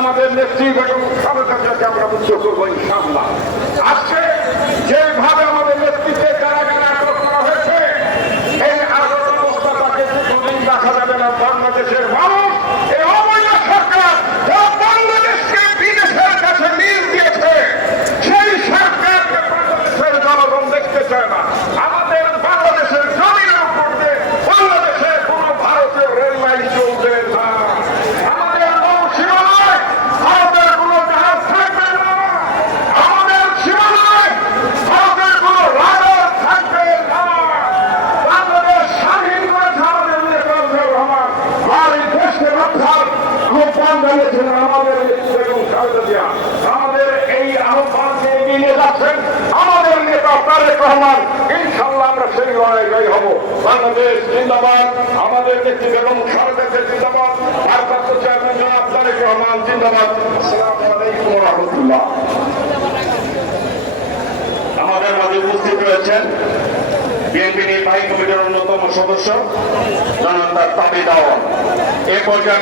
আমাদের নেত্রী বেগম খালেদা জিয়াকে আমরা মুক্ত করব ইনশাআল্লাহ। আজকে যেভাবে আমাদের নেতৃত্বে কারাগারে আটক করা হয়েছে, এই আটক অবস্থাটাকে দীর্ঘদিন দেখা যাবে না। বাংলাদেশের মানুষ, এই অবৈধ দেখতে চায় না। জানিয়েছিলেন আমাদের বেগম খালেদা জিয়া, আমাদের এই আহ্বানকে এগিয়ে নিয়ে যাচ্ছেন? আমাদের নেতা তারেক রহমান ইনশাল্লাহ আমরা সেই লড়াই হব। বাংলাদেশ জিন্দাবাদ, আমাদের নেত্রী বেগম খালেদা জিন্দাবাদ, ভারপ্রাপ্ত চেয়ারম্যান জনাব তারেক রহমান জিন্দাবাদ। আসসালামু আলাইকুম রহমতুল্লাহ। আমাদের মাঝে উপস্থিত রয়েছেন বিএনপি অন্যতম সদস্য জনতার তাবি দাওয়ান। এ পর্যায়ে